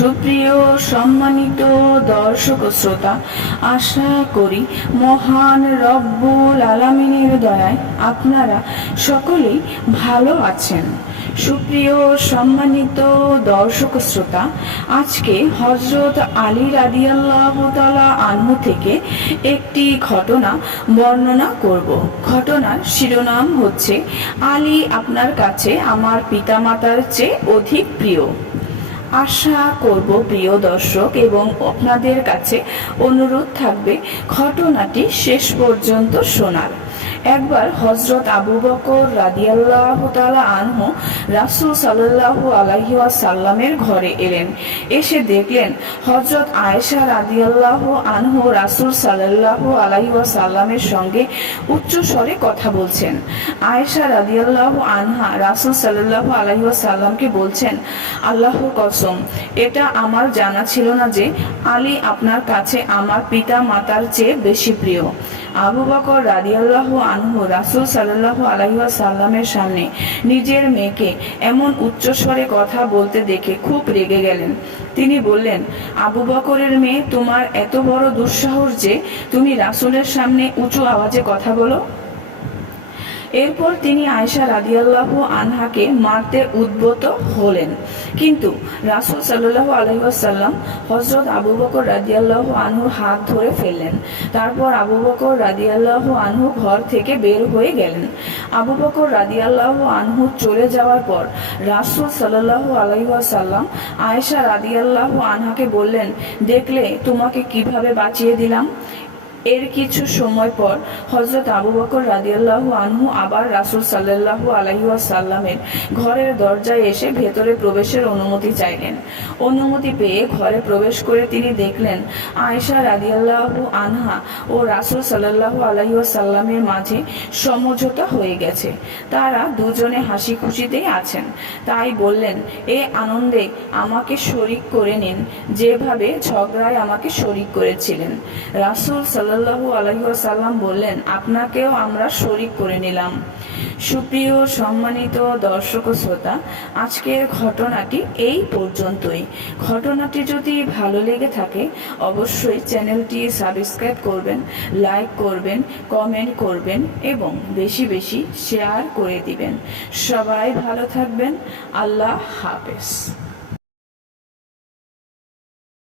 সুপ্রিয় সম্মানিত দর্শক শ্রোতা, আশা করি মহান রব্বুল আলামিনের দয়ায় আপনারা সকলেই ভালো আছেন। সুপ্রিয় সম্মানিত দর্শক শ্রোতা, আজকে হজরত আলী রাদিয়াল্লাহ তালা আনহু থেকে একটি ঘটনা বর্ণনা করব। ঘটনার শিরোনাম হচ্ছে, আলী আপনার কাছে আমার পিতামাতার চেয়ে অধিক প্রিয়। আশা করব প্রিয় দর্শক এবং আপনাদের কাছে অনুরোধ থাকবে ঘটনাটি শেষ পর্যন্ত শোনার। একবার হজরত আবু বকর রাদিয়াল্লাহ তালা আনহু রাসুল সাল্লাহ আলাহি সাল্লামের ঘরে এলেন। এসে দেখলেন হজরত আয়েশা রাদিয়াল্লাহ আনহু রাসুল সাল্লাহ আলাহি সাল্লামের সঙ্গে উচ্চ স্বরে কথা বলছেন। আয়েশা রাদিয়াল্লাহ আনহা রাসুল সাল্লাহ আলাহি সাল্লামকে বলছেন আল্লাহ কসম, এটা আমার জানা ছিল না যে আলী আপনার কাছে আমার পিতা মাতার চেয়ে বেশি প্রিয়। আবু বকর রাদিয়াল্লাহ আনহু রাসুল সাল্লাহ আলহিয়া সাল্লামের সামনে নিজের মেয়েকে এমন উচ্চস্বরে কথা বলতে দেখে খুব রেগে গেলেন। তিনি বললেন, আবু বকরের মেয়ে, তোমার এত বড় দুঃসাহস যে তুমি রাসুলের সামনে উঁচু আওয়াজে কথা বলো? এরপর তিনি আয়সা রাদিয়াল্লাহু আনহাকে মারতে উদ্বত হলেন। কিন্তু রাসুল সাল্লাহ আলহিহাসাল্লাম হজরত আবু বকর রাদিয়াল্লাহ আনহুর হাত ধরে ফেললেন। তারপর আবু বকর রাদিয়াল্লাহ আনহু ঘর থেকে বের হয়ে গেলেন। আবু বকর রাদিয়াল্লাহ আনহু চলে যাওয়ার পর রাসুল সাল্লাহ আলহিহাসাল্লাম আয়েশা রাদিয়াল্লাহ আনহাকে বললেন, দেখলে তোমাকে কীভাবে বাঁচিয়ে দিলাম? এর কিছু সময় পর হজরত আবু বকর রাদিয়াল্লাহু আনহু আবার রাসুল সাল্লাল্লাহু আলাইহি ঘরের দরজায় এসে ভেতরে প্রবেশের অনুমতি চাইলেন। অনুমতি পেয়ে ঘরে প্রবেশ করে তিনি দেখলেন আয়েশা রাদিয়াল্লাহু আনহা ও রাসুল সাল্লাল্লাহু আলাইহি মাঝে সমঝোতা হয়ে গেছে। তারা দুজনে হাসি খুশিতেই আছেন। তাই বললেন, এ আনন্দে আমাকে শরিক করে নিন। যেভাবে ঝগড়ায় আমাকে শরিক করেছিলেন। রাসুল সাল্লাহু আলহিসাল্লাম বললেন, আপনাকেও আমরা শরিক করে নিলাম। সুপ্রিয়, সম্মানিত দর্শক ও শ্রোতা, আজকের ঘটনাটি এই পর্যন্তই। ঘটনাটি যদি ভালো লেগে থাকে, অবশ্যই চ্যানেলটি সাবস্ক্রাইব করবেন, লাইক করবেন, কমেন্ট করবেন এবং বেশি বেশি শেয়ার করে দিবেন। সবাই ভালো থাকবেন। আল্লাহ হাফেজ।